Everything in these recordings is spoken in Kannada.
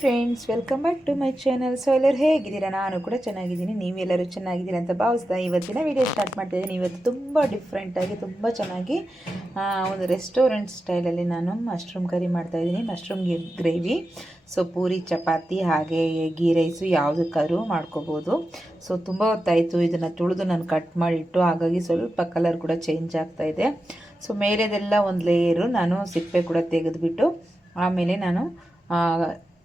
Friends welcome back to my channel so ಎಲ್ಲರೂ ಹೇಗಿದ್ದೀರಾ? ನಾನು ಕೂಡ ಚೆನ್ನಾಗಿದ್ದೀನಿ. ನೀವೆಲ್ಲರೂ ಚೆನ್ನಾಗಿದ್ದೀರಾ ಅಂತ ಭಾವಿಸ್ತಾ ಇವತ್ತಿನ ವಿಡಿಯೋ ಸ್ಟಾರ್ಟ್ ಮಾಡ್ತಾ ಇದ್ದೀನಿ. ಇವತ್ತು ತುಂಬ ಡಿಫ್ರೆಂಟಾಗಿ ತುಂಬ ಚೆನ್ನಾಗಿ ಒಂದು ರೆಸ್ಟೋರೆಂಟ್ ಸ್ಟೈಲಲ್ಲಿ ನಾನು ಮಶ್ರೂಮ್ ಕರಿ ಮಾಡ್ತಾಯಿದ್ದೀನಿ mushroom gravy so puri, chapati, ಹಾಗೆ ಗೀ ರೈಸು ಯಾವುದಕ್ಕಾದ್ರೂ ಮಾಡ್ಕೋಬೋದು. ಸೊ ತುಂಬ ಹೊತ್ತಾಯಿತು. ಇದನ್ನು ತುಳಿದು ನಾನು ಕಟ್ ಮಾಡಿಟ್ಟು, ಹಾಗಾಗಿ ಸ್ವಲ್ಪ ಕಲರ್ ಕೂಡ ಚೇಂಜ್ ಆಗ್ತಾ ಇದೆ. ಸೊ ಮೇಲೆದೆಲ್ಲ ಒಂದು ಲೇಯರು ನಾನು ಸಿಪ್ಪೆ ಕೂಡ ತೆಗೆದುಬಿಟ್ಟು, ಆಮೇಲೆ ನಾನು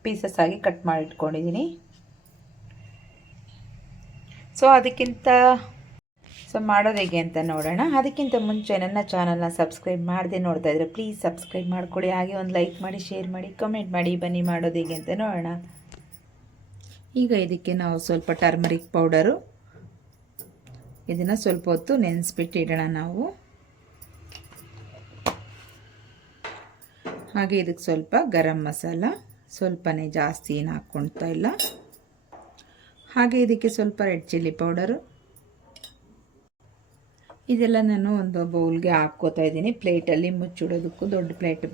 ಪೀಸಸ್ ಆಗಿ ಕಟ್ ಮಾಡಿ ಇಟ್ಕೊಂಡಿದ್ದೀನಿ ಸೊ ಅದಕ್ಕಿಂತ ಸೊ ಮಾಡೋದು ಹೇಗೆ ಅಂತ ನೋಡೋಣ. ಅದಕ್ಕಿಂತ ಮುಂಚೆ ನನ್ನ ಚಾನಲ್ನ ಸಬ್ಸ್ಕ್ರೈಬ್ ಮಾಡದೆ ನೋಡ್ತಾ ಇದ್ರೆ ಪ್ಲೀಸ್ ಸಬ್ಸ್ಕ್ರೈಬ್ ಮಾಡ್ಕೊಳ್ಳಿ ಹಾಗೆ ಒಂದು ಲೈಕ್ ಮಾಡಿ ಶೇರ್ ಮಾಡಿ ಕಮೆಂಟ್ ಮಾಡಿ, ಬನ್ನಿ ಮಾಡೋದು ಹೇಗೆ ಅಂತ ನೋಡೋಣ. ಈಗ ಇದಕ್ಕೆ ನಾವು ಸ್ವಲ್ಪ ಟರ್ಮರಿಕ್ ಪೌಡರು ಇದನ್ನು ಸ್ವಲ್ಪ ಹೊತ್ತು ನೆನೆಸ್ಬಿಟ್ಟು ಇಡೋಣ ನಾವು. ಹಾಗೆ ಇದಕ್ಕೆ ಸ್ವಲ್ಪ ಗರಂ ಮಸಾಲ. ಸ್ವಲ್ಪನೇ ಜಾಸ್ತಿ ಏನು ಹಾಕ್ಕೊಳ್ತಾ ಇಲ್ಲ. ಹಾಗೆ ಇದಕ್ಕೆ ಸ್ವಲ್ಪ ರೆಡ್ ಚಿಲ್ಲಿ ಪೌಡರು. ಇದೆಲ್ಲ ನಾನು ಒಂದು ಬೌಲ್ಗೆ ಹಾಕ್ಕೋತಾ ಇದ್ದೀನಿ. ಪ್ಲೇಟಲ್ಲಿ ಮುಚ್ಚಿಡೋದಕ್ಕೂ ದೊಡ್ಡ ಪ್ಲೇಟ್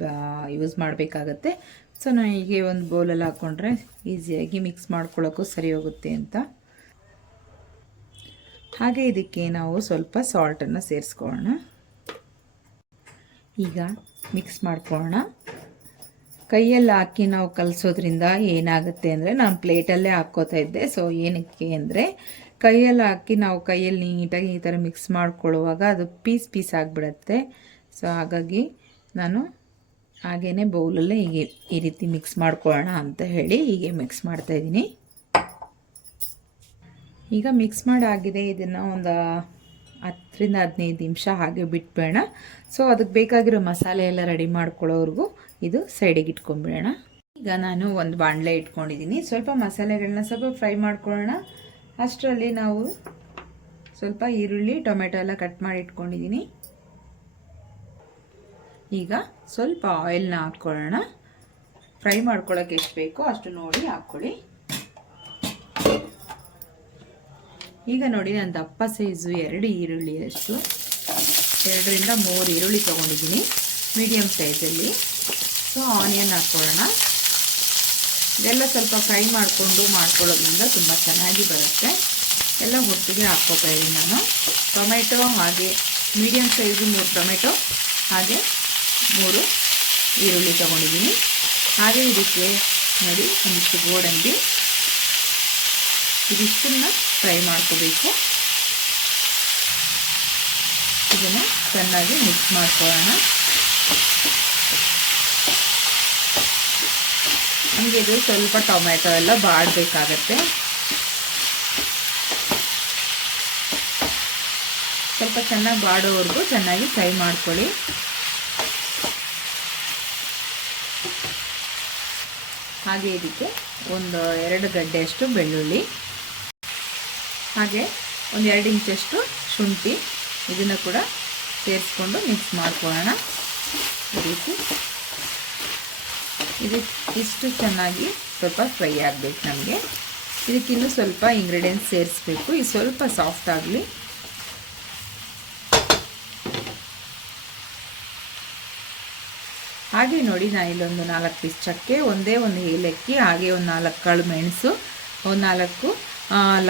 ಯೂಸ್ ಮಾಡಬೇಕಾಗತ್ತೆ. ಸೊ, ನಾನು ಹೀಗೆ ಒಂದು ಬೌಲಲ್ಲಿ ಹಾಕ್ಕೊಂಡ್ರೆ ಈಸಿಯಾಗಿ ಮಿಕ್ಸ್ ಮಾಡ್ಕೊಳ್ಳೋಕ್ಕೂ ಸರಿ ಹೋಗುತ್ತೆ ಅಂತ. ಹಾಗೆ ಇದಕ್ಕೆ ನಾವು ಸ್ವಲ್ಪ ಸಾಲ್ಟನ್ನು ಸೇರಿಸ್ಕೊಳ್ಳೋಣ. ಈಗ ಮಿಕ್ಸ್ ಮಾಡ್ಕೊಳ್ಳೋಣ. ಕೈಯಲ್ಲಿ ಹಾಕಿ ನಾವು ಕಲಸೋದ್ರಿಂದ ಏನಾಗುತ್ತೆ ಅಂದರೆ ನಾನು ಪ್ಲೇಟಲ್ಲೇ ಹಾಕ್ಕೋತಾ ಇದ್ದೆ. ಸೊ ಏನಕ್ಕೆ ಅಂದರೆ ಕೈಯಲ್ಲಿ ಹಾಕಿ ನಾವು ಕೈಯಲ್ಲಿ ನೀಟಾಗಿ ಈ ಥರ ಮಿಕ್ಸ್ ಮಾಡ್ಕೊಳ್ಳುವಾಗ ಅದು ಪೀಸ್ ಪೀಸ್ ಆಗಿಬಿಡತ್ತೆ. ಸೊ ಹಾಗಾಗಿ ನಾನು ಹಾಗೇ ಬೌಲಲ್ಲೇ ಹೀಗೆ ಈ ರೀತಿ ಮಿಕ್ಸ್ ಮಾಡ್ಕೊಳ್ಳೋಣ ಅಂತ ಹೇಳಿ ಹೀಗೆ ಮಿಕ್ಸ್ ಮಾಡ್ತಾಯಿದ್ದೀನಿ ಈಗ ಮಿಕ್ಸ್ ಮಾಡಾಗಿದೆ. ಇದನ್ನು ಒಂದು ಹತ್ತರಿಂದ ಹದಿನೈದು ನಿಮಿಷ ಹಾಗೆ ಬಿಟ್ಬೇಡ. ಸೊ ಅದಕ್ಕೆ ಬೇಕಾಗಿರೋ ಮಸಾಲೆ ಎಲ್ಲ ರೆಡಿ ಮಾಡ್ಕೊಳ್ಳೋವರೆಗೂ ಇದು ಸೈಡಿಗೆ ಇಟ್ಕೊಂಡ್ಬಿಡೋಣ. ಈಗ ನಾನು ಒಂದು ಬಾಣಲೆ ಇಟ್ಕೊಂಡಿದ್ದೀನಿ. ಸ್ವಲ್ಪ ಮಸಾಲೆಗಳನ್ನ ಸ್ವಲ್ಪ ಫ್ರೈ ಮಾಡ್ಕೊಳ್ಳೋಣ. ಅಷ್ಟರಲ್ಲಿ ನಾವು ಸ್ವಲ್ಪ ಈರುಳ್ಳಿ, ಟೊಮೆಟೊ ಎಲ್ಲ ಕಟ್ ಮಾಡಿ ಇಟ್ಕೊಂಡಿದ್ದೀನಿ. ಈಗ ಸ್ವಲ್ಪ ಆಯಿಲ್ನ ಹಾಕ್ಕೊಳ್ಳೋಣ ಫ್ರೈ ಮಾಡ್ಕೊಳ್ಳೋಕೆ ಎಷ್ಟು ಬೇಕೋ ಅಷ್ಟು ನೋಡಿ ಹಾಕ್ಕೊಳ್ಳಿ. ಈಗ ನೋಡಿ ನಾನು ದಪ್ಪ ಸೈಜು ಎರಡು ಈರುಳ್ಳಿ ಅಷ್ಟು ಎರಡರಿಂದ ಮೂರು ಈರುಳ್ಳಿ ತೊಗೊಂಡಿದ್ದೀನಿ. ಮೀಡಿಯಮ್ ಸೈಜಲ್ಲಿ ಸೊ ಆನಿಯನ್ ಹಾಕ್ಕೊಳ್ಳೋಣ. ಇದೆಲ್ಲ ಸ್ವಲ್ಪ ಫ್ರೈ ಮಾಡಿಕೊಂಡು ಮಾಡ್ಕೊಳ್ಳೋದ್ರಿಂದ ತುಂಬ ಚೆನ್ನಾಗಿ ಬರುತ್ತೆ. ಎಲ್ಲ ಒಟ್ಟಿಗೆ ಹಾಕ್ಕೋತಾ ಇದ್ದೀನಿ ನಾನು. ಟೊಮೆಟೊ ಹಾಗೆ ಮೀಡಿಯಮ್ ಸೈಜು ಮೂರು ಟೊಮೆಟೊ, ಹಾಗೆ ಮೂರು ಈರುಳ್ಳಿ ತೊಗೊಂಡಿದ್ದೀನಿ. ಹಾಗೆ ಇದಕ್ಕೆ ನೋಡಿ ಒಂದಿಷ್ಟು ಗೋಡಂಬಿ. ಇದಿಷ್ಟನ್ನು ಫ್ರೈ ಮಾಡ್ಕೋಬೇಕು. ಇದನ್ನು ಚೆನ್ನಾಗಿ ಮಿಕ್ಸ್ ಮಾಡ್ಕೊಳ್ಳೋಣ. ನಮಗೆ ಇದು ಸ್ವಲ್ಪ ಟೊಮೆಟೊ ಎಲ್ಲ ಬಾಡಬೇಕಾಗತ್ತೆ. ಸ್ವಲ್ಪ ಚೆನ್ನಾಗಿ ಬಾಡೋವರೆಗೂ ಚೆನ್ನಾಗಿ ಫ್ರೈ ಮಾಡ್ಕೊಳ್ಳಿ. ಹಾಗೆ ಇದಕ್ಕೆ ಒಂದು ಎರಡು ಗಡ್ಡೆಯಷ್ಟು ಬೆಳ್ಳುಳ್ಳಿ. ಹಾಗೆ ಒಂದು ಎರಡು ಇಂಚಷ್ಟು ಶುಂಠಿ. ಇದನ್ನು ಕೂಡ ಸೇರಿಸ್ಕೊಂಡು ಮಿಕ್ಸ್ ಮಾಡ್ಕೊಳ್ಳೋಣ. ಈ ರೀತಿ. ಇದು ಇಷ್ಟು ಚೆನ್ನಾಗಿ ಸ್ವಲ್ಪ ಫ್ರೈ ಆಗಬೇಕು ನಮಗೆ. ಇದಕ್ಕಿನ್ನೂ ಸ್ವಲ್ಪ ಇಂಗ್ರೀಡಿಯೆಂಟ್ಸ್ ಸೇರಿಸ್ಬೇಕು. ಇದು ಸ್ವಲ್ಪ ಸಾಫ್ಟ್ ಆಗಲಿ. ಹಾಗೆ ನೋಡಿ ನಾನು ಇಲ್ಲೊಂದು ನಾಲ್ಕು ಪೀಸ್ ಚಕ್ಕೆ, ಒಂದೇ ಒಂದು ಏಲಕ್ಕಿ, ಹಾಗೆ ಒಂದು ನಾಲ್ಕು ಕಾಳು ಮೆಣಸು, ಒಂದು ನಾಲ್ಕು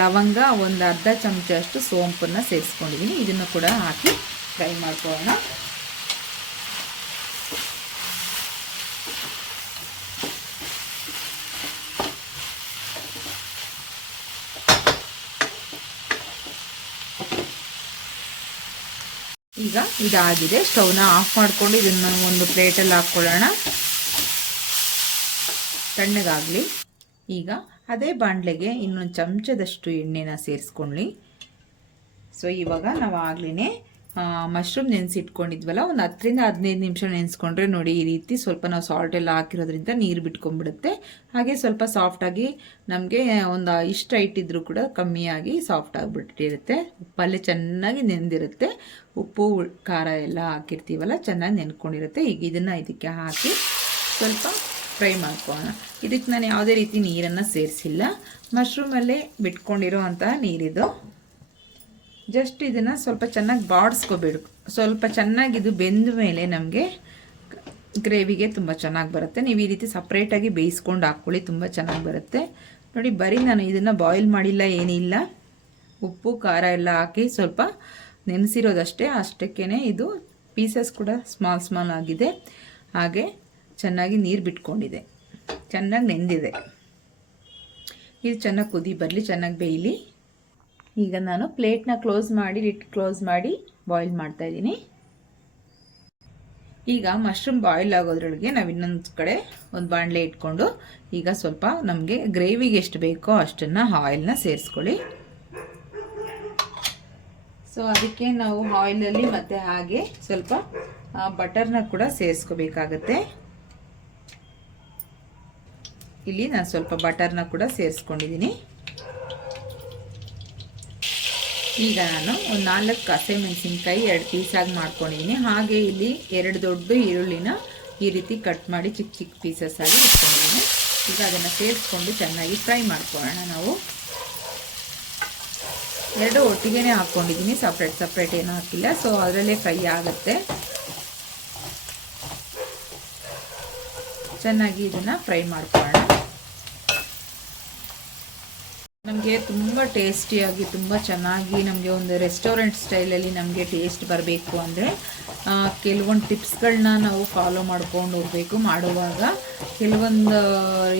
ಲವಂಗ, ಒಂದು ಅರ್ಧ ಚಮಚ ಅಷ್ಟು ಸೋಂಪನ್ನು ಸೇರಿಸ್ಕೊಂಡಿದ್ದೀನಿ. ಇದನ್ನು ಕೂಡ ಹಾಕಿ ಫ್ರೈ ಮಾಡ್ಕೊಳ್ಳೋಣ. ಈಗ ಇದಾಗಿದೆ. ಸ್ಟವ್ನ ಆಫ್ ಮಾಡಿಕೊಂಡು ಇದನ್ನು ಒಂದು ಪ್ಲೇಟಲ್ಲಿ ಹಾಕ್ಕೊಳ್ಳೋಣ. ತಣ್ಣಗಾಗಲಿ. ಈಗ ಅದೇ ಬಾಂಡ್ಲೆಗೆ ಇನ್ನೊಂದು ಚಮಚದಷ್ಟು ಎಣ್ಣೆನ ಸೇರಿಸ್ಕೊಳ್ಳಿ. ಸೊ ಇವಾಗ ನಾವು ಆಗ್ಲೇ ಮಶ್ರೂಮ್ ನೆನೆಸಿಟ್ಕೊಂಡಿದ್ವಲ್ಲ, ಒಂದು ಹತ್ತರಿಂದ ಹದಿನೈದು ನಿಮಿಷ ನೆನೆಸ್ಕೊಂಡ್ರೆ ನೋಡಿ ಈ ರೀತಿ ಸ್ವಲ್ಪ ನಾವು ಸಾಲ್ಟ್ ಎಲ್ಲ ಹಾಕಿರೋದ್ರಿಂದ ನೀರು ಬಿಟ್ಕೊಂಡ್ಬಿಡುತ್ತೆ. ಹಾಗೆ ಸ್ವಲ್ಪ ಸಾಫ್ಟಾಗಿ ನಮಗೆ ಒಂದು ಇಷ್ಟ ಇಟ್ಟಿದ್ರು ಕೂಡ ಕಮ್ಮಿಯಾಗಿ ಸಾಫ್ಟ್ ಆಗಿಬಿಟ್ಟಿರುತ್ತೆ. ಉಪ್ಪಲ್ಲೇ ಚೆನ್ನಾಗಿ ನೆಂದಿರುತ್ತೆ. ಉಪ್ಪು ಖಾರ ಎಲ್ಲ ಹಾಕಿರ್ತೀವಲ್ಲ, ಚೆನ್ನಾಗಿ ನೆನ್ಕೊಂಡಿರುತ್ತೆ. ಈಗ ಇದನ್ನು ಇದಕ್ಕೆ ಹಾಕಿ ಸ್ವಲ್ಪ ಫ್ರೈ ಮಾಡ್ಕೊಳ್ಳೋಣ ಇದಕ್ಕೆ ನಾನು ಯಾವುದೇ ರೀತಿ ನೀರನ್ನು ಸೇರಿಸಿಲ್ಲ. ಮಶ್ರೂಮಲ್ಲೇ ಬಿಟ್ಕೊಂಡಿರೋ ಅಂತಹ ನೀರಿದು. ಜಸ್ಟ್ ಇದನ್ನು ಸ್ವಲ್ಪ ಚೆನ್ನಾಗಿ ಬಾಡಿಸ್ಕೋಬೇಡು. ಸ್ವಲ್ಪ ಚೆನ್ನಾಗಿ ಇದು ಬೆಂದ ಮೇಲೆ ನಮಗೆ ಗ್ರೇವಿಗೆ ತುಂಬ ಚೆನ್ನಾಗಿ ಬರುತ್ತೆ. ನೀವು ಈ ರೀತಿ ಸಪ್ರೇಟಾಗಿ ಬೇಯಿಸ್ಕೊಂಡು ಹಾಕ್ಕೊಳ್ಳಿ, ತುಂಬ ಚೆನ್ನಾಗಿ ಬರುತ್ತೆ. ನೋಡಿ, ಬರೀ ನಾನು ಇದನ್ನು ಬಾಯ್ಲ್ ಮಾಡಿಲ್ಲ, ಏನಿಲ್ಲ. ಉಪ್ಪು, ಖಾರ ಎಲ್ಲ ಹಾಕಿ ಸ್ವಲ್ಪ ನೆನೆಸಿರೋದಷ್ಟೇ. ಅಷ್ಟಕ್ಕೇ ಇದು ಪೀಸಸ್ ಕೂಡ ಸ್ಮಾಲ್ ಸ್ಮಾಲ್ ಆಗಿದೆ. ಹಾಗೆ ಚೆನ್ನಾಗಿ ನೀರು ಬಿಟ್ಕೊಂಡಿದೆ. ಚೆನ್ನಾಗಿ ನೆಂದಿದೆ. ಇದು ಚೆನ್ನಾಗಿ ಕುದಿ ಬರಲಿ, ಚೆನ್ನಾಗಿ ಬೇಯಲಿ. ಈಗ ನಾನು ಪ್ಲೇಟ್ನ ಕ್ಲೋಸ್ ಮಾಡಿ ಲಿಟ್ ಕ್ಲೋಸ್ ಮಾಡಿ ಬಾಯ್ಲ್ ಮಾಡ್ತಾ ಇದ್ದೀನಿ. ಈಗ ಮಶ್ರೂಮ್ ಬಾಯ್ಲ್ ಆಗೋದ್ರೊಳಗೆ ನಾವು ಇನ್ನೊಂದು ಕಡೆ ಒಂದು ಬಾಣಲೆ ಇಟ್ಕೊಂಡು ಈಗ ಸ್ವಲ್ಪ ನಮಗೆ ಗ್ರೇವಿಗೆ ಎಷ್ಟು ಬೇಕೋ ಅಷ್ಟನ್ನು ಆಯಿಲ್ನ ಸೇರಿಸ್ಕೊಳ್ಳಿ. ಸೊ ಅದಕ್ಕೆ ನಾವು ಆಯಿಲಲ್ಲಿ ಮತ್ತು ಹಾಗೆ ಸ್ವಲ್ಪ ಬಟರ್ನ ಕೂಡ ಸೇರಿಸ್ಕೋಬೇಕಾಗತ್ತೆ. ಇಲ್ಲಿ ನಾನು ಸ್ವಲ್ಪ ಬಟರ್ನ ಕೂಡ ಸೇರಿಸ್ಕೊಂಡಿದ್ದೀನಿ. ಈಗ ನಾನು ಒಂದು ನಾಲ್ಕು ಹಸಿಮೆಣಸಿನ್ಕಾಯಿ ಎರಡು ಪೀಸಾಗಿ ಮಾಡ್ಕೊಂಡಿದ್ದೀನಿ ಹಾಗೆ ಇಲ್ಲಿ ಎರಡು ದೊಡ್ಡ ಈರುಳ್ಳಿನ ಈ ರೀತಿ ಕಟ್ ಮಾಡಿ ಚಿಕ್ಕ ಚಿಕ್ಕ ಪೀಸಸ್ ಆಗಿ ಇಟ್ಕೊಂಡಿದ್ದೀನಿ ಈಗ ಅದನ್ನು ಸೇರಿಸ್ಕೊಂಡು ಚೆನ್ನಾಗಿ ಫ್ರೈ ಮಾಡ್ಕೊಳ್ಳೋಣ ನಾವು. ಎರಡು ಒಟ್ಟಿಗೆ ಹಾಕ್ಕೊಂಡಿದ್ದೀನಿ ಸಪ್ರೇಟ್ ಸಪ್ರೇಟ್ ಏನೂ ಹಾಕಿಲ್ಲ. ಸೊ ಅದರಲ್ಲೇ ಫ್ರೈ ಆಗುತ್ತೆ. ಚೆನ್ನಾಗಿ ಇದನ್ನು ಫ್ರೈ ಮಾಡ್ಕೊಳ್ಳೋಣ. ನಮಗೆ ತುಂಬ ಟೇಸ್ಟಿಯಾಗಿ ತುಂಬ ಚೆನ್ನಾಗಿ ನಮಗೆ ಒಂದು ರೆಸ್ಟೋರೆಂಟ್ ಸ್ಟೈಲಲ್ಲಿ ನಮಗೆ ಟೇಸ್ಟ್ ಬರಬೇಕು ಅಂದರೆ ಕೆಲವೊಂದು ಟಿಪ್ಸ್ಗಳನ್ನ ನಾವು ಫಾಲೋ ಮಾಡ್ಕೊಂಡು ಹೋಗಬೇಕು. ಮಾಡುವಾಗ ಕೆಲವೊಂದು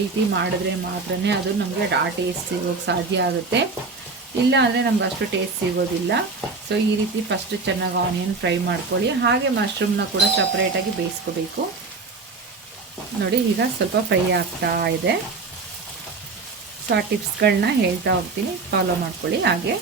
ರೀತಿ ಮಾಡಿದ್ರೆ ಮಾತ್ರ ಅದು ನಮಗೆ ಆ ಟೇಸ್ಟ್ ಸಿಗೋಕ್ಕೆ ಸಾಧ್ಯ ಆಗುತ್ತೆ. ಇಲ್ಲ ಅಂದರೆ ನಮ್ಗೆ ಅಷ್ಟು ಟೇಸ್ಟ್ ಸಿಗೋದಿಲ್ಲ. ಸೊ ಈ ರೀತಿ ಫಸ್ಟ್ ಚೆನ್ನಾಗಿ ಆನಿಯನ್ ಫ್ರೈ ಮಾಡ್ಕೊಳ್ಳಿ. ಹಾಗೆ ಮಶ್ರೂಮ್ನ ಕೂಡ ಸಪ್ರೇಟಾಗಿ ಬೇಯಿಸ್ಕೋಬೇಕು. ನೋಡಿ, ಈಗ ಸ್ವಲ್ಪ ಫ್ರೈ ಆಗ್ತಾ ಇದೆ. ಸೊ ಆ ಟಿಪ್ಸ್ಗಳನ್ನ ಹೇಳ್ತಾ ಹೋಗ್ತೀನಿ. ಫಾಲೋ ಮಾಡ್ಕೊಳ್ಳಿ. ಹಾಗೆ.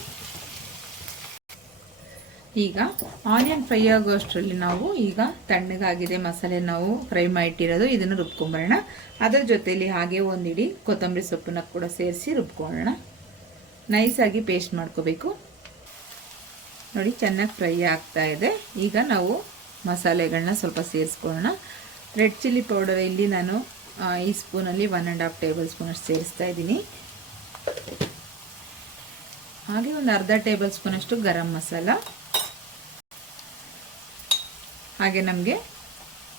ಈಗ ಆನಿಯನ್ ಫ್ರೈ ಆಗೋ ಅಷ್ಟರಲ್ಲಿ ನಾವು ಈಗ ತಣ್ಣಗಾಗಿದೆ ಮಸಾಲೆ ನಾವು ಫ್ರೈ ಮಾಡಿಟ್ಟಿರೋದು. ಇದನ್ನು ರುಬ್ಕೊಂಬರೋಣ. ಅದರ ಜೊತೆಯಲ್ಲಿ ಹಾಗೆ ಒಂದಿಡಿ ಕೊತ್ತಂಬರಿ ಸೊಪ್ಪನ್ನ ಕೂಡ ಸೇರಿಸಿ ರುಬ್ಕೊಳ್ಳೋಣ. ನೈಸಾಗಿ ಪೇಸ್ಟ್ ಮಾಡ್ಕೋಬೇಕು. ನೋಡಿ, ಚೆನ್ನಾಗಿ ಫ್ರೈ ಆಗ್ತಾ ಇದೆ. ಈಗ ನಾವು ಮಸಾಲೆಗಳನ್ನ ಸ್ವಲ್ಪ ಸೇರಿಸ್ಕೊಳ್ಳೋಣ. ರೆಡ್ ಚಿಲ್ಲಿ ಪೌಡರ್ ಇಲ್ಲಿ ನಾನು ಈ ಸ್ಪೂನಲ್ಲಿ ಒನ್ ಆ್ಯಂಡ್ ಹಾಫ್ ಟೇಬಲ್ ಸ್ಪೂನಷ್ಟು ಸೇರಿಸ್ತಾ ಇದ್ದೀನಿ. ಹಾಗೆ ಒಂದು ಅರ್ಧ ಟೇಬಲ್ ಸ್ಪೂನಷ್ಟು ಗರಂ ಮಸಾಲ. ಹಾಗೆ ನಮಗೆ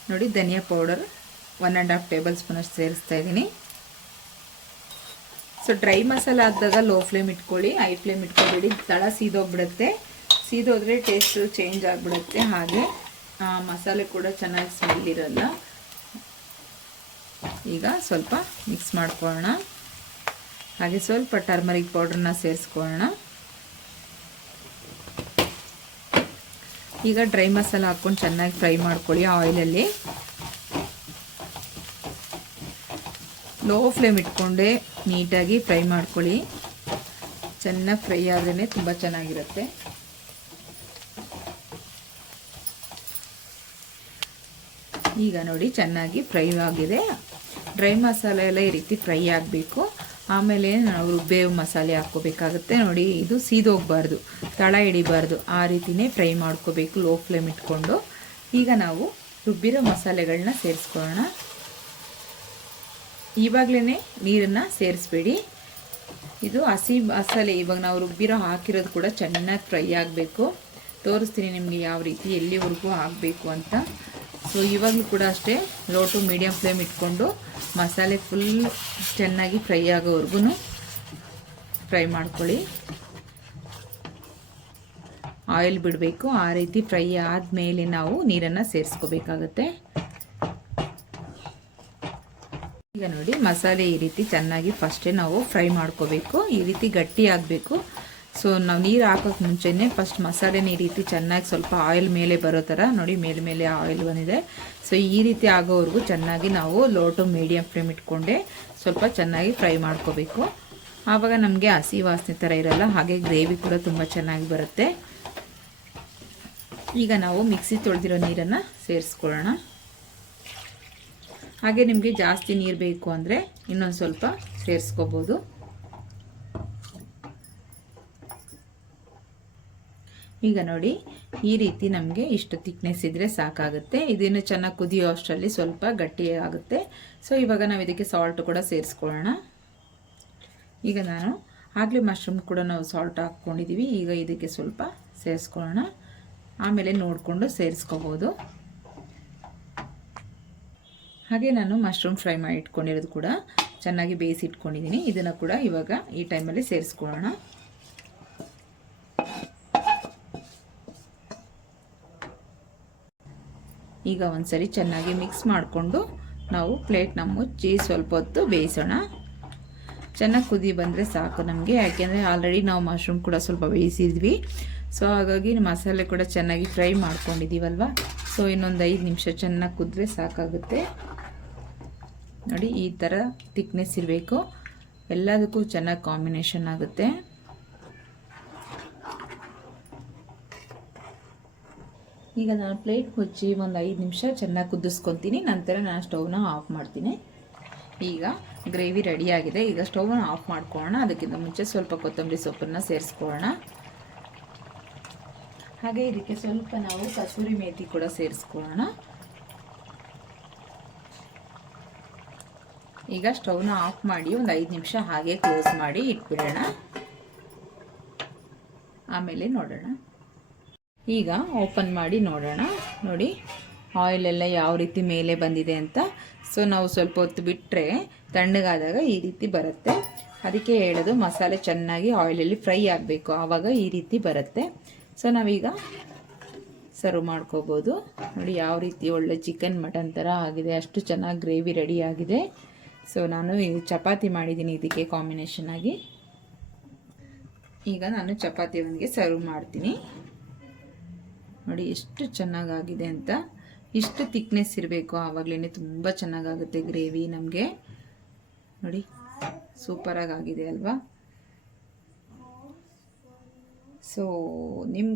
ನೋಡಿ ಧನಿಯಾ powder one and half table ಸ್ಪೂನಷ್ಟು ಸೇರಿಸ್ತಾ ಇದ್ದೀನಿ. ಸೊ ಡ್ರೈ ಮಸಾಲ ಆದಾಗ ಲೋ ಫ್ಲೇಮ್ ಇಟ್ಕೊಳ್ಳಿ ಹೈ ಫ್ಲೇಮ್ ಇಟ್ಕೊಬೇಡಿ. ತಳ ಸೀದೋಗ್ಬಿಡುತ್ತೆ. ಸೀದೋದ್ರೆ ಟೇಸ್ಟು ಚೇಂಜ್ ಆಗಿಬಿಡುತ್ತೆ. ಹಾಗೆ ಮಸಾಲೆ ಕೂಡ ಚೆನ್ನಾಗಿ ಸ್ಮೆಲ್ ಇರಲ್ಲ. ಈಗ ಸ್ವಲ್ಪ ಮಿಕ್ಸ್ ಮಾಡ್ಕೊಳ್ಳೋಣ. ಹಾಗೆ ಸ್ವಲ್ಪ ಟರ್ಮರಿಕ್ ಪೌಡ್ರನ್ನ ಸೇರಿಸ್ಕೊಳ್ಳೋಣ. ಈಗ ಡ್ರೈ ಮಸಾಲ ಹಾಕ್ಕೊಂಡು ಚೆನ್ನಾಗಿ ಫ್ರೈ ಮಾಡ್ಕೊಳ್ಳಿ ಆಯಿಲಲ್ಲಿ ಲೋ ಫ್ಲೇಮ್ ಇಟ್ಕೊಂಡೆ ನೀಟಾಗಿ ಫ್ರೈ ಮಾಡ್ಕೊಳ್ಳಿ. ಚೆನ್ನಾಗಿ ಫ್ರೈ ಆದ್ರೇ ತುಂಬ ಚೆನ್ನಾಗಿರುತ್ತೆ. ಈಗ ನೋಡಿ ಚೆನ್ನಾಗಿ ಫ್ರೈ ಆಗಿದೆ. ಡ್ರೈ ಮಸಾಲೆ ಎಲ್ಲ ಈ ರೀತಿ ಫ್ರೈ ಆಗಬೇಕು. ಆಮೇಲೆ ನಾವು ಬೇವು ಮಸಾಲೆ ಹಾಕ್ಕೋಬೇಕಾಗುತ್ತೆ. ನೋಡಿ, ಇದು ಸೀದೋಗಬಾರ್ದು, ತಳ ಹಿಡಿಬಾರ್ದು. ಆ ರೀತಿಯೇ ಫ್ರೈ ಮಾಡ್ಕೋಬೇಕು ಲೋ ಫ್ಲೇಮ್ ಇಟ್ಕೊಂಡು. ಈಗ ನಾವು ರುಬ್ಬಿರೋ ಮಸಾಲೆಗಳನ್ನ ಸೇರಿಸ್ಕೊಳ್ಳೋಣ. ಇವಾಗಲೇ ನೀರನ್ನು ಸೇರಿಸ್ಬೇಡಿ. ಇದು ಹಸಿ ಮಸಾಲೆ, ಇವಾಗ ನಾವು ರುಬ್ಬಿರೋ ಹಾಕಿರೋದು ಕೂಡ ಚೆನ್ನಾಗಿ ಫ್ರೈ ಆಗಬೇಕು. ತೋರಿಸ್ತೀನಿ ನಿಮಗೆ ಯಾವ ರೀತಿ ಎಲ್ಲಿವರೆಗೂ ಆಗಬೇಕು ಅಂತ. ಸೊ ಇವಾಗಲೂ ಕೂಡ ಅಷ್ಟೇ ಲೋ ಟು ಮೀಡಿಯಮ್ ಫ್ಲೇಮ್ ಇಟ್ಕೊಂಡು ಮಸಾಲೆ ಫುಲ್ ಚೆನ್ನಾಗಿ ಫ್ರೈ ಆಗೋವರೆಗೂ ಫ್ರೈ ಮಾಡ್ಕೊಳ್ಳಿ. ಆಯಿಲ್ ಬಿಡಬೇಕು. ಆ ರೀತಿ ಫ್ರೈ ಆದಮೇಲೆ ನಾವು ನೀರನ್ನು ಸೇರಿಸ್ಕೋಬೇಕಾಗತ್ತೆ. ಈಗ ನೋಡಿ ಮಸಾಲೆ ಈ ರೀತಿ ಚೆನ್ನಾಗಿ ಫಸ್ಟೇ ನಾವು ಫ್ರೈ ಮಾಡ್ಕೋಬೇಕು. ಈ ರೀತಿ ಗಟ್ಟಿ ಆಗಬೇಕು. ಸೊ ನಾವು ನೀರು ಹಾಕೋಕ್ಕೆ ಮುಂಚೆನೇ ಫಸ್ಟ್ ಮಸಾಲೆನ ಈ ರೀತಿ ಚೆನ್ನಾಗಿ ಸ್ವಲ್ಪ ಆಯಿಲ್ ಮೇಲೆ ಬರೋ ಥರ ನೋಡಿ ಮೇಲೆ ಮೇಲೆ ಆಯಿಲ್ ಬಂದಿದೆ. ಸೊ ಈ ರೀತಿ ಆಗೋವರೆಗೂ ಚೆನ್ನಾಗಿ ನಾವು ಲೋ ಟು ಮೀಡಿಯಮ್ ಫ್ಲೇಮ್ ಇಟ್ಕೊಂಡೆ ಸ್ವಲ್ಪ ಚೆನ್ನಾಗಿ ಫ್ರೈ ಮಾಡ್ಕೋಬೇಕು. ಆವಾಗ ನಮಗೆ ಹಸಿ ವಾಸನೆ ಥರ ಇರಲ್ಲ, ಹಾಗೆ ಗ್ರೇವಿ ಕೂಡ ತುಂಬ ಚೆನ್ನಾಗಿ ಬರುತ್ತೆ. ಈಗ ನಾವು ಮಿಕ್ಸಿ ತೊಳೆದಿರೋ ನೀರನ್ನು ಸೇರಿಸ್ಕೊಳ್ಳೋಣ. ಹಾಗೆ ನಿಮಗೆ ಜಾಸ್ತಿ ನೀರು ಬೇಕು ಅಂದರೆ ಇನ್ನೊಂದು ಸ್ವಲ್ಪ ಸೇರಿಸ್ಕೋಬೋದು. ಈಗ ನೋಡಿ, ಈ ರೀತಿ ನಮಗೆ ಇಷ್ಟು ತಿಕ್ನೆಸ್ ಇದ್ದರೆ ಸಾಕಾಗುತ್ತೆ. ಇದನ್ನು ಚೆನ್ನಾಗಿ ಕುದಿಯೋ ಅಷ್ಟರಲ್ಲಿ ಸ್ವಲ್ಪ ಗಟ್ಟಿ ಆಗುತ್ತೆ. ಸೊ ಇವಾಗ ನಾವು ಇದಕ್ಕೆ ಸಾಲ್ಟ್ ಕೂಡ ಸೇರಿಸ್ಕೊಳ್ಳೋಣ. ಈಗ ನಾನು ಆಗಲೇ ಮಶ್ರೂಮ್ ಕೂಡ ನಾವು ಸಾಲ್ಟ್ ಹಾಕ್ಕೊಂಡಿದ್ದೀವಿ ಈಗ ಇದಕ್ಕೆ ಸ್ವಲ್ಪ ಸೇರಿಸ್ಕೊಳ್ಳೋಣ. ಆಮೇಲೆ ನೋಡಿಕೊಂಡು ಸೇರಿಸ್ಕೋಬೋದು. ಹಾಗೆ ನಾನು ಮಶ್ರೂಮ್ ಫ್ರೈ ಮಾಡಿ ಇಟ್ಕೊಂಡಿರೋದು ಕೂಡ ಚೆನ್ನಾಗಿ ಬೇಯಿಸಿ ಇಟ್ಕೊಂಡಿದ್ದೀನಿ ಇದನ್ನು ಕೂಡ ಇವಾಗ ಈ ಟೈಮಲ್ಲಿ ಸೇರಿಸ್ಕೊಳ್ಳೋಣ. ಈಗ ಒಂದ್ಸರಿ ಚೆನ್ನಾಗಿ ಮಿಕ್ಸ್ ಮಾಡಿಕೊಂಡು ನಾವು ಪ್ಲೇಟ್ನ ಮುಚ್ಚಿ ಸ್ವಲ್ಪ ಹೊತ್ತು ಬೇಯಿಸೋಣ. ಚೆನ್ನಾಗಿ ಕುದಿ ಬಂದರೆ ಸಾಕು ನಮಗೆ, ಯಾಕೆಂದರೆ ಆಲ್ರೆಡಿ ನಾವು ಮಶ್ರೂಮ್ ಕೂಡ ಸ್ವಲ್ಪ ಬೇಯಿಸಿದ್ವಿ. ಸೊ ಹಾಗಾಗಿ ಮಸಾಲೆ ಕೂಡ ಚೆನ್ನಾಗಿ ಫ್ರೈ ಮಾಡ್ಕೊಂಡಿದ್ದೀವಲ್ವ ಸೊ ಇನ್ನೊಂದು ಐದು ನಿಮಿಷ ಚೆನ್ನಾಗಿ ಕುದ್ರೆ ಸಾಕಾಗುತ್ತೆ. ನೋಡಿ ಈ ಥರ ತಿಕ್ನೆಸ್ ಇರಬೇಕು. ಎಲ್ಲದಕ್ಕೂ ಚೆನ್ನಾಗಿ ಕಾಂಬಿನೇಷನ್ ಆಗುತ್ತೆ. ಈಗ ನಾನು ಪ್ಲೇಟ್ ಮುಚ್ಚಿ ಒಂದು ಐದು ನಿಮಿಷ ಚೆನ್ನಾಗಿ ಕುದಿಸ್ಕೊತೀನಿ, ನಂತರ ನಾನು ಸ್ಟವ್ನ ಆಫ್ ಮಾಡ್ತೀನಿ. ಈಗ ಗ್ರೇವಿ ರೆಡಿಯಾಗಿದೆ. ಈಗ ಸ್ಟವ್ನ ಆಫ್ ಮಾಡ್ಕೊಳ್ಳೋಣ. ಅದಕ್ಕಿಂತ ಮುಂಚೆ ಸ್ವಲ್ಪ ಕೊತ್ತಂಬರಿ ಸೊಪ್ಪನ್ನು ಸೇರಿಸ್ಕೊಳ್ಳೋಣ. ಹಾಗೆ ಇದಕ್ಕೆ ಸ್ವಲ್ಪ ನಾವು ಕಸೂರಿ ಮೇಥಿ ಕೂಡ ಸೇರಿಸ್ಕೊಳ್ಳೋಣ. ಈಗ ಸ್ಟವ್ನ ಆಫ್ ಮಾಡಿ ಒಂದು ಐದು ನಿಮಿಷ ಹಾಗೆ ಕ್ಲೋಸ್ ಮಾಡಿ ಇಟ್ಬಿಡೋಣ. ಆಮೇಲೆ ನೋಡೋಣ. ಈಗ ಓಪನ್ ಮಾಡಿ ನೋಡೋಣ. ನೋಡಿ ಆಯಿಲೆಲ್ಲ ಯಾವ ರೀತಿ ಮೇಲೆ ಬಂದಿದೆ ಅಂತ. ಸೊ ನಾವು ಸ್ವಲ್ಪ ಹೊತ್ತು ಬಿಟ್ಟರೆ ತಣ್ಣಗಾದಾಗ ಈ ರೀತಿ ಬರುತ್ತೆ. ಅದಕ್ಕೆ ಹೇಳೋದು ಮಸಾಲೆ ಚೆನ್ನಾಗಿ ಆಯಿಲಲ್ಲಿ ಫ್ರೈ ಆಗಬೇಕು. ಆವಾಗ ಈ ರೀತಿ ಬರುತ್ತೆ. ಸೊ ನಾವೀಗ ಸರ್ವ್ ಮಾಡ್ಕೋಬೋದು. ನೋಡಿ, ಯಾವ ರೀತಿ ಒಳ್ಳೆ ಚಿಕನ್ ಮಟನ್ ಥರ ಆಗಿದೆ. ಅಷ್ಟು ಚೆನ್ನಾಗಿ ಗ್ರೇವಿ ರೆಡಿ ಆಗಿದೆ. ಸೊ ನಾನು ಚಪಾತಿ ಮಾಡಿದ್ದೀನಿ ಇದಕ್ಕೆ ಕಾಂಬಿನೇಷನ್ ಆಗಿ. ಈಗ ನಾನು ಚಪಾತಿ ಒಂದಿಗೆ ಸರ್ವ್ ಮಾಡ್ತೀನಿ. ನೋಡಿ ಎಷ್ಟು ಚೆನ್ನಾಗಾಗಿದೆ ಅಂತ. ಇಷ್ಟು ತಿಕ್ನೆಸ್ ಇರಬೇಕು, ಆವಾಗಲೇ ತುಂಬ ಚೆನ್ನಾಗಾಗುತ್ತೆ ಗ್ರೇವಿ ನಮಗೆ. ನೋಡಿ ಸೂಪರಾಗಿ ಆಗಿದೆ ಅಲ್ವಾ? ಸೊ ನಿಮ್ಮ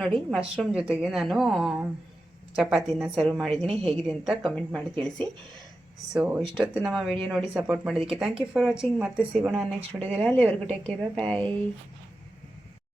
ನೋಡಿ ಮಶ್ರೂಮ್ ಜೊತೆಗೆ ನಾನು ಚಪಾತಿನ ಸರ್ವ್ ಮಾಡಿದ್ದೀನಿ. ಹೇಗಿದೆ ಅಂತ ಕಮೆಂಟ್ ಮಾಡಿ ತಿಳಿಸಿ. ಸೊ ಇಷ್ಟೊತ್ತು ನಮ್ಮ ವಿಡಿಯೋ ನೋಡಿ ಸಪೋರ್ಟ್ ಮಾಡೋದಕ್ಕೆ ಥ್ಯಾಂಕ್ ಯು ಫಾರ್ ವಾಚಿಂಗ್ ಮತ್ತೆ ಸಿಗೋಣ ನೆಕ್ಸ್ಟ್ ವಿಡಿಯೋದಲ್ಲಿ ಅಲ್ಲಿವರೆಗೂ ಟೇಕ್ ಕೇರ್ ಬಾಯ್